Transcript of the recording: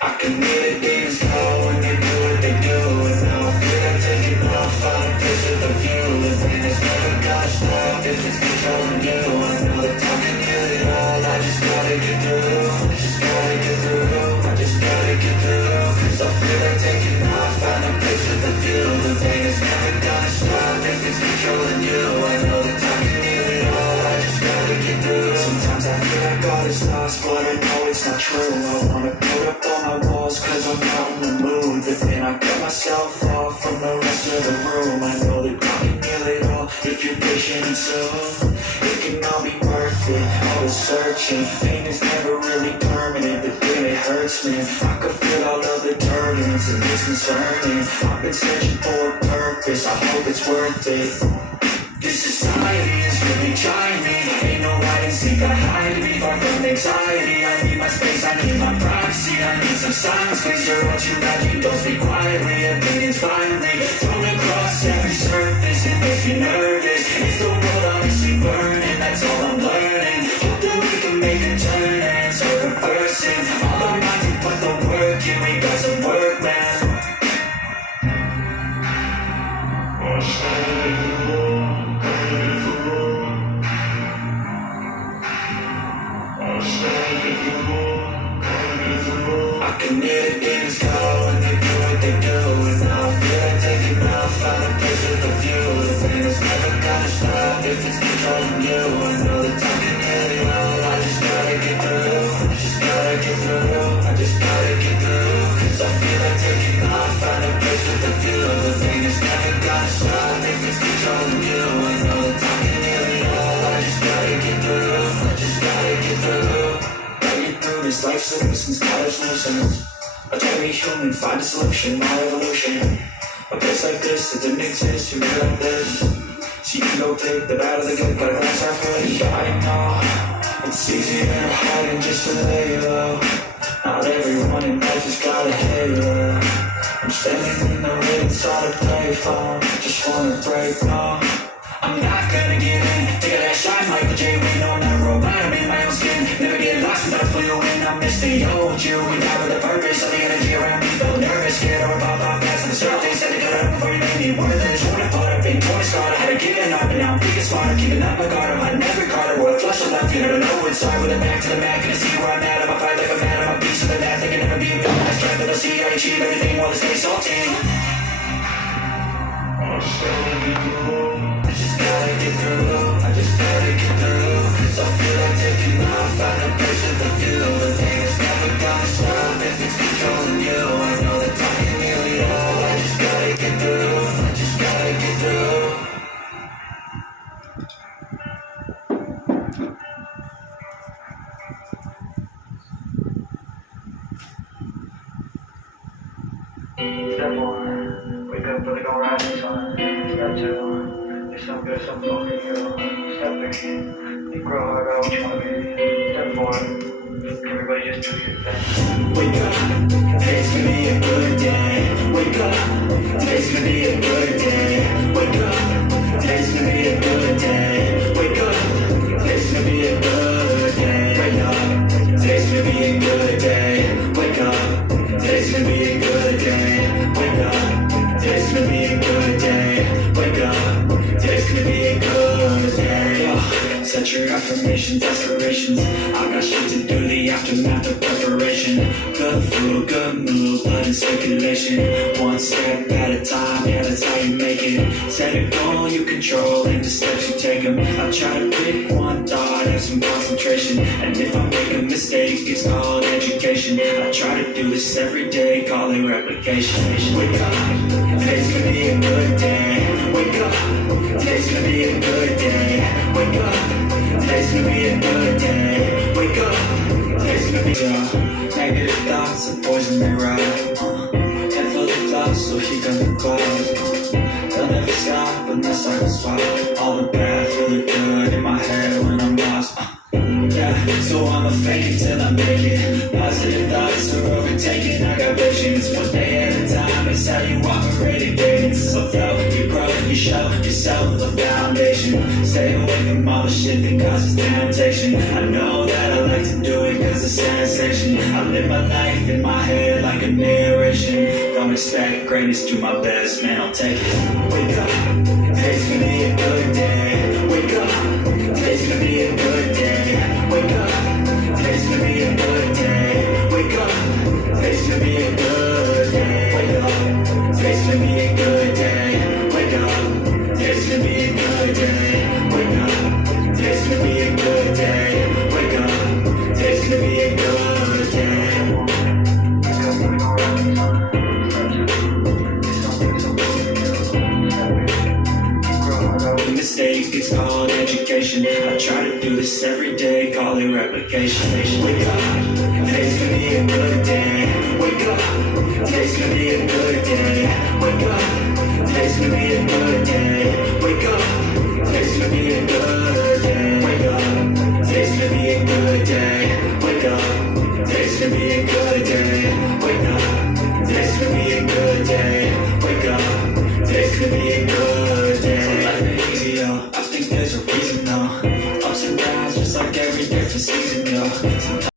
I can hear the demons call when they do what they do. And now I feel like taking off, find a place with a view. The pain is never gonna stop if it's controlling you. I know that I can heal it all, I just gotta get through. I just gotta get through, I just gotta get through. Cause I feel like taking off, find a place with a view. The pain is never gonna stop if it's controlling you. I know that I can heal it all, I just gotta get through. Sometimes I feel like God is lost, but I know it's not true. I wanna put up all my walls cause I'm out in the mood. But then I cut myself off from the rest of the room. I know that I can heal it all if you're patient and soon. It can all be worth it, all the searching. Pain is never really permanent, but then it hurts me. I could feel all of the turbulence and it's concerning. I've been searching for a purpose, I hope it's worth it. This society is really trying me. Ain't no hide and seek, I hide me far from anxiety. I need my space, I need my privacy. I need some silence, please you're what you like. You don't speak quietly, opinions finally thrown across every surface. It makes me nervous, is the world honestly burning? That's all I'm learning. Hope that we can make a turn and start reversing. All our minds and put the work in, we got some work, man. I can hear the demons call when they do what they do. And now I feel like taking off, find a place with a view. The pain is never gonna stop if it's controlling you. I know that I can heal it all, I just gotta get through. I just gotta get through, I just gotta get through. Cause I feel like taking off, find a place with a view. The pain is never gonna stop if it's controlling you. I know that I can heal it all, I just gotta get through. I just gotta get through. Through this life since college nuisance. I try to be human, find a solution, my evolution. A place like this that didn't exist, you made like this. So you can go take the bad of the good, but that's our flesh. I know it's easier to hide than just to lay low. Not everyone in life has got a halo. I'm standing in the ring inside a payphone. Just wanna break, no, I'm not gonna give in. Take a last shot, Michael J. We know I'm not a robot, I'm in my own skin. Never get lost without a flew in. I miss the old you. We die with a purpose. All the energy around me felt nervous. Scared I would pop off fast on the surface. Said to cut up before you made me worthless. Torn apart, I've been torn scarred. I had to give it up, and now I'm thinking smarter. Keeping up my guard, I'm hiding every card. What a flush of left, you never know what's hard. With a back to the mat, gonna see where I'm at. I'm a fight like a man, I'm a beast of the that. They can never be without my strength, but they'll see I achieve everything while they stay salty. I just gotta get through, I just gotta get through. Cause I feel like taking off, find a place with a view. The pain is never gonna stop if it's controlling you. I know that I can heal it all, I just gotta get through. I just gotta get through. Step 1, wake up early, don't rise the sun. Step 2, do some good, some for you. Step 3, you grow hard out what you wanna be. Step 4, everybody just do your thing. Wake up, today's gonna be a good day. Wake up, today's gonna be a good day. Wake up, today's gonna be a good day. Wake up, today's gonna be a good day. Wake up, today's gonna be a good day. Wake up, today's gonna be a good day. Wake up, today's gonna be a good day. Wake up, today's gonna be a good day. Set your affirmations, aspirations. I got shit to do, the aftermath of preparation. Good food, good mood, blood in circulation. One step at a time, yeah, that's how you make it. Set a goal you control and the steps you take them. I try to pick one thought, have some concentration. And if I make a mistake, it's called education. I try to do this every day, call it replication. Wake up, today's gonna be a good day. Wake up, today's gonna be a good day. Wake up, today's gonna be a good day. Wake up, today's gonna be negative thoughts and poison they ride. Head full of clouds, so he got the clouds. They'll never stop unless I can swap. All the bad, feeling good in my head when I'm lost. Yeah, so I'ma fake it till I make it. Positive thoughts are overtaken. I got visions, one day at a time. It's how you operate it, baby. So flow, you grow, you show yourself a foundation. Stay away from all the shit that causes temptation. I know that I like to do it cause it's sensation. I live my life in my head like a narration. Don't expect greatness, do my best, man, I'll take it. Wake up, today's gonna be a good day. Wake up, today's gonna be a good day. Wake up, today's gonna be a good day. Wake up, today's gonna be a good day. Wake up, today's gonna be a good day. Wake up, today's gonna be a good day. Wake up, today's gonna be a good day. Wake up, today's gonna be a good day. The mistake, it's called education. I try to do this every day, call it replication. Wake up, today's gonna be a good day. Wake up, today's gonna be a good day. Wake up, today's gonna be a good day. Wake up, today's gonna be a good day. Wake up, today's gonna be a good day. Wake up, today's gonna be a good day. Wake up, today's gonna be a good day. Wake up, today's gonna be a good day. Life ain't easy, yo. I think there's a reason, though. Ups and downs, just like every different season, yo. Sometimes